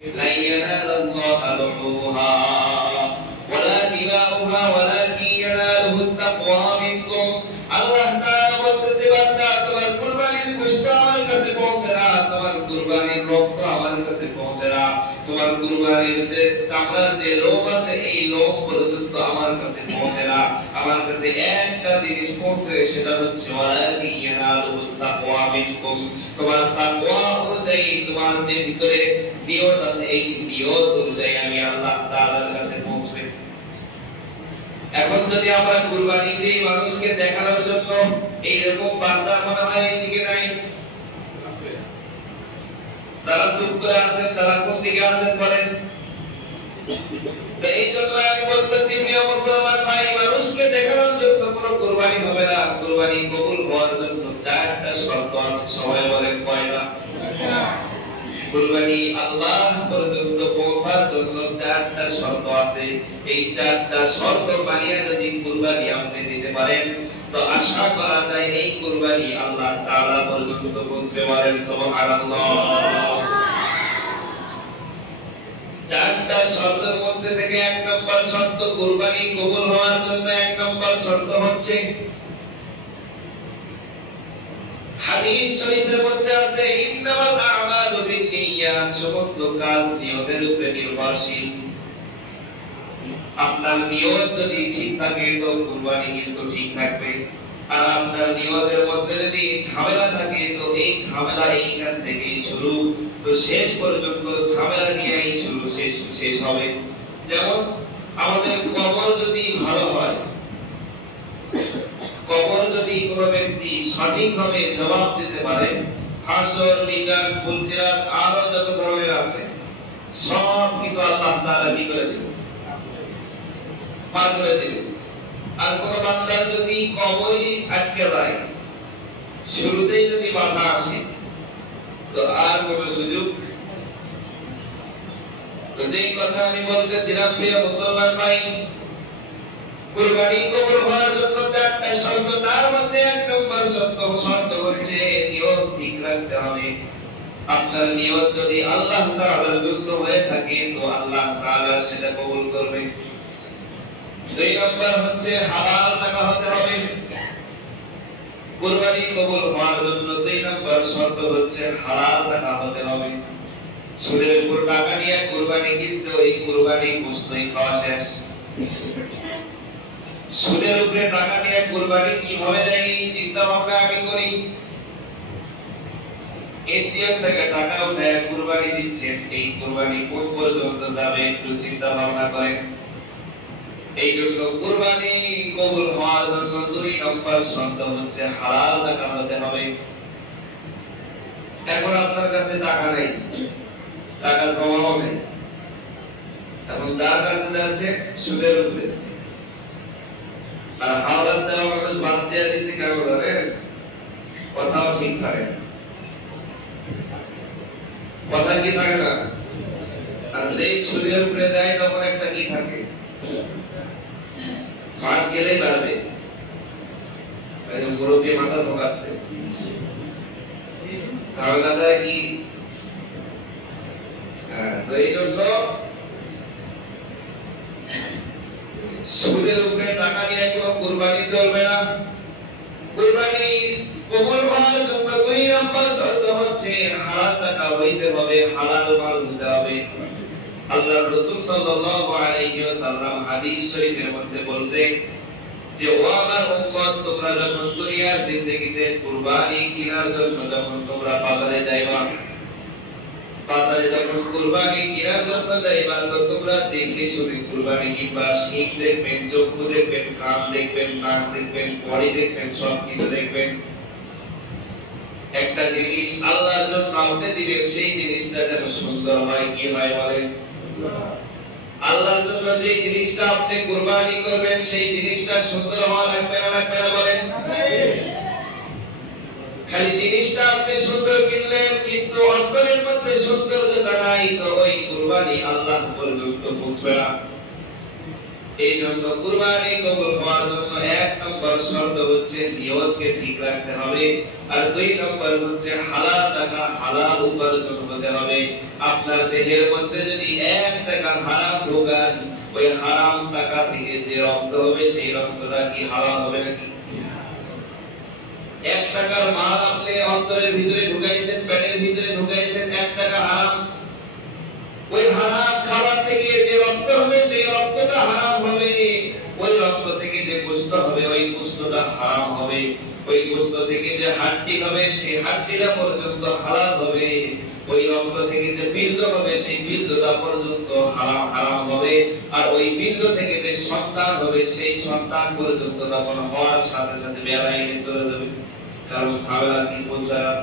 لن ينال الله لحومها ولا دماؤها ولكن يناله التقوى منكم আল্লাহ তাআলা বলতেছে বান্দা তোমার কুরবানির গোশত আমার কাছে পৌঁছে না, তোমার কুরবানির রক্ত আমার কাছে পৌঁছে না, তোমার কুরবানির যে চামড়ার যে লোম আছে এই লোম পর্যন্ত আমার কাছে পৌঁছে না। আমার কাছে একটা জিনিস পৌঁছে, সেটা হচ্ছে ওয়ালাকিন ইয়ানালুহুত তাকওয়া মিনকুম, তোমার তাকওয়া অনুযায়ী তোমার যে ভিতরে নিয়ত আছে এই নিয়ত অনুযায়ী আমি আল্লাহ তাআলার কাছে পৌঁছবে। এখন যদি আমরা কুরবানি দেই মানুষকে দেখানোর জন্য, এইরকম বান্দা মনে হয় এইদিকে নাই, তারা চুপ করে আছেন, তারা কোন দিকে আছেন বলেন? তো এই জন্য আমি বলতেছি প্রিয় মুসলমান ভাই, মানুষকে দেখানোর জন্য কোনো কুরবানি হবে না। কুরবানি কবুল হওয়ার জন্য চারটা শর্ত আছে, সবাই বলেন কয়টা? কুরবানি আল্লাহ পর্যন্ত পৌঁছার জন্য চারটা শর্ত আছে। এই চারটা শর্ত মানিয়ে যদি কুরবানি আপনি দিতে পারেন তো আশা করা যায় এই কুরবানি আল্লাহ তাআলা পর্যন্ত পৌঁছবে। বলেন সুবহানাল্লাহ। চারটা শর্তের মধ্যে থেকে এক নম্বর শর্ত, কুরবানি কবুল হওয়ার জন্য এক নম্বর শর্ত হচ্ছে, হাদিস শরীফের মধ্যে আছে ইন্নামাল আ'মালু বিন্নিয়াত, সমস্ত কাজ নিয়তের উপরে নির্ভরশীল। আপনার নিয়ত যদি ঠিক থাকে তো কুরবানি কিন্তু ঠিক থাকবে, আর আপনার নিয়তের মধ্যে যদি ঝামেলা থাকে তো এই ঝামেলা এইখান থেকেই শুরু, তো শেষ পর্যন্ত ঝামেলা নিয়েই শুরু শেষ হবে। যেমন আমাদের কবর যদি ভালো হয়, কবর যদি কোনো ব্যক্তি সঠিকভাবে জবাব দিতে পারে, হাসর মিজান ফুলসিরাত আরো যত ধরনের আছে সব কিছু আল্লাহ তাআলা কি করে দিবেন? পার করে দিবেন। আর কোন বান্দার যদি কবরই আটকে যায়, শুরুতেই যদি বাধা আসে তো আর কোনো সুযোগ। তো যেই কথা আমি বলতেছিলাম প্রিয় মুসলমান ভাই, কুরবানি কবুল হওয়ার জন্য চারটা শর্ত, তার মধ্যে এক নম্বর শর্ত হচ্ছে নিয়ত ঠিক রাখতে হবে। আপনার নিয়ত যদি আল্লাহ তাআলার জন্য হয়ে থাকে তো আল্লাহ তাআলা সেটা কবুল করবে। দুই নম্বর হচ্ছে হালাল টাকা হতে হবে। কুরবানি কবুল হওয়ার জন্য দুই নম্বর শর্ত হচ্ছে হালাল টাকা হতে হবে। সুদের উপর টাকা নিয়ে কুরবানি কিনছে, ওই কুরবানি গোশতই খাওয়া শেষ। সুদের উপরে টাকা নিয়ে কুরবানি কিভাবে দেয় এই চিন্তা ভাবনা আমি করি। এটিএম থেকে টাকা উঠায় কুরবানি দিচ্ছেন, এই কুরবানি কোন পর্যন্ত যাবে একটু চিন্তা ভাবনা করেন। এই জন্য কুরবানি কবুল হওয়ার জন্য দুই নম্বর শর্ত হচ্ছে হালাল টাকা হতে হবে। এখন আপনার কাছে টাকা নেই, টাকা জমাও নেই, এখন তার কাছে যাচ্ছে সুদের উপরে, আর হাওলাত দেওয়া মানুষ বাদ দিয়ে দিতে কেন ধরে? কথাও ঠিক থাকে, কথা কি থাকে না? আর যেই সুদের উপরে যায় তখন একটা কি থাকে, মাস গেলেই বাড়বে। মুরব্বী মাথা ঢোকাচ্ছে, ধারণা যায় কি? তো এই জন্য সুদের উপরে টাকা নিয়ে কোনো কুরবানি চলবে না। কুরবানি কবুল হওয়ার জন্য দুই নম্বর শর্ত হচ্ছে হালাল টাকা হইতে হবে, হালাল মাল হতে হবে। আল্লাহর রাসূল সাল্লাল্লাহু আলাইহি ওয়াসাল্লাম হাদিস শরীফের মধ্যে বলছে যে ও আমার উম্মত, তোমরা যখন দুনিয়ার জিন্দেগিতে কুরবানি কেনার জন্য যখন তোমরা বাজারে যাইবা, বাজারে যখন কুরবানি কেনার জন্য যাইবা তো তোমরা দেখে শুনে কুরবানি কিনবা। শিং দেখবেন, চক্ষু দেখবেন, কান দেখবেন, নাক দেখবেন, বডি দেখবেন, সব কিছু দেখবেন। একটা জিনিস আল্লাহর জন্য আপনি দিবেন, সেই জিনিসটা যেন সুন্দর হয়। কি হয় বলেন? আল্লাহর জন্য যে জিনিসটা আপনি কুরবানি করবেন সেই জিনিসটা সুন্দর হওয়া লাগবে না, লাগবে না বলেন? খালি জিনিসটা আপনি সুন্দর কিনলেন কিন্তু অন্তরের মধ্যে সৌন্দর্যতা নাই, তো ওই কুরবানি আল্লাহ পর্যন্ত পৌঁছবে না। এই জন্য কুরবানি কবুল হওয়ার জন্য এক নম্বর শর্ত হচ্ছে নিয়তকে ঠিক রাখতে হবে, আর দুই নম্বর হচ্ছে হালাল টাকা হালাল উপার্জন হতে হবে। আপনার দেহের মধ্যে যদি এক টাকা হারাম ঢোকান, ওই হারাম টাকা থেকে যে রক্ত হবে সেই রক্তটা কি হালাল হবে নাকি? এক টাকার মাল আপনি অন্তরের ভিতরে ঢুকাইছেন, পেটের ভিতরে ঢুকাইছেন, এক টাকা হারাম, ওই হারাম খাবার থেকে যে রক্ত হবে সেই রক্তটা হারাম হবে। ওই রক্ত থেকে যে গোশত হবে ওই গোশতটা হারাম হবে। ওই গোশত থেকে যে হাড্ডি হবে সেই হাড্ডিটা পর্যন্ত হালাল হবে। ওই রক্ত থেকে যে বীর্য হবে সেই বীর্যটা পর্যন্ত হারাম হবে। আর ওই বীর্য থেকে যে সন্তান হবে সেই সন্তান পর্যন্ত তখন হওয়ার সাথে সাথে বেলাইনে চলে যাবে। কারণ ঝামেলা কি বললাম,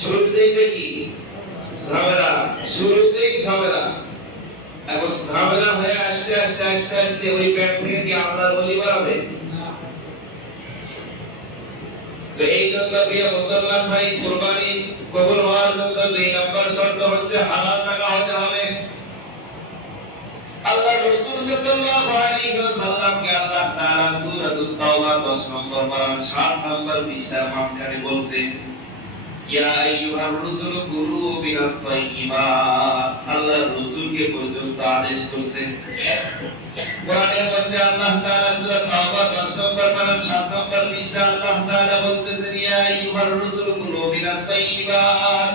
শুরুতেই কি ঝামেলা, শুরুতেই ঝামেলা। এখন ঝামেলা হয়ে আস্তে আস্তে আস্তে আস্তে ওই পেট থেকে কি আপনার বলি বাড়াবে? তো এই জন্য প্রিয় মুসলমান ভাই, কুরবানি কবুল হওয়ার জন্য দুই নম্বর শর্ত হচ্ছে হালাল টাকা হতে হবে। আল্লাহ রাসূল সাল্লাল্লাহু আলাইহি ওয়াসাল্লামকে আল্লাহ তাআলা সূরাতুত তাওবা 10 নম্বর পারা 7 নম্বর পৃষ্ঠার মাঝখানে বলছেন, ইয়া আইয়ুহার রাসূল কুলু মিনাত তাইয়্যিবাত। আল্লাহ রাসূলকে পর্যন্ত আদেশ করেছেন। কোরআনের মধ্যে আল্লাহ তাআলা সূরা তাওবা 10 নম্বর পারা 7 নম্বর পৃষ্ঠা আল্লাহ তাআলা বলতেছেন, ইয়া আইয়ুহার রাসূল কুলু মিনাত তাইয়্যিবাত।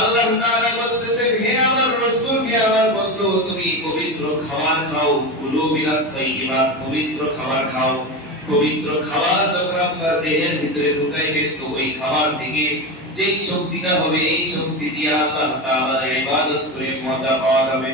আল্লাহ তাআলা বলতেছেন, হে আমার রাসূল, হে আমার বন্ধু, তুমি পবিত্র খাবার খাও। কুলু মিনাত তাইয়্যিবাত, পবিত্র খাবার খাও। পবিত্র খাবার যখন আপনার দেহের ভিতরে ঢুকাইবে, তো ওই খাবার থেকে যে শক্তিটা হবে এই শক্তি দিয়ে আল্লাহ তাআলার ইবাদত করে মজা পাওয়া যাবে।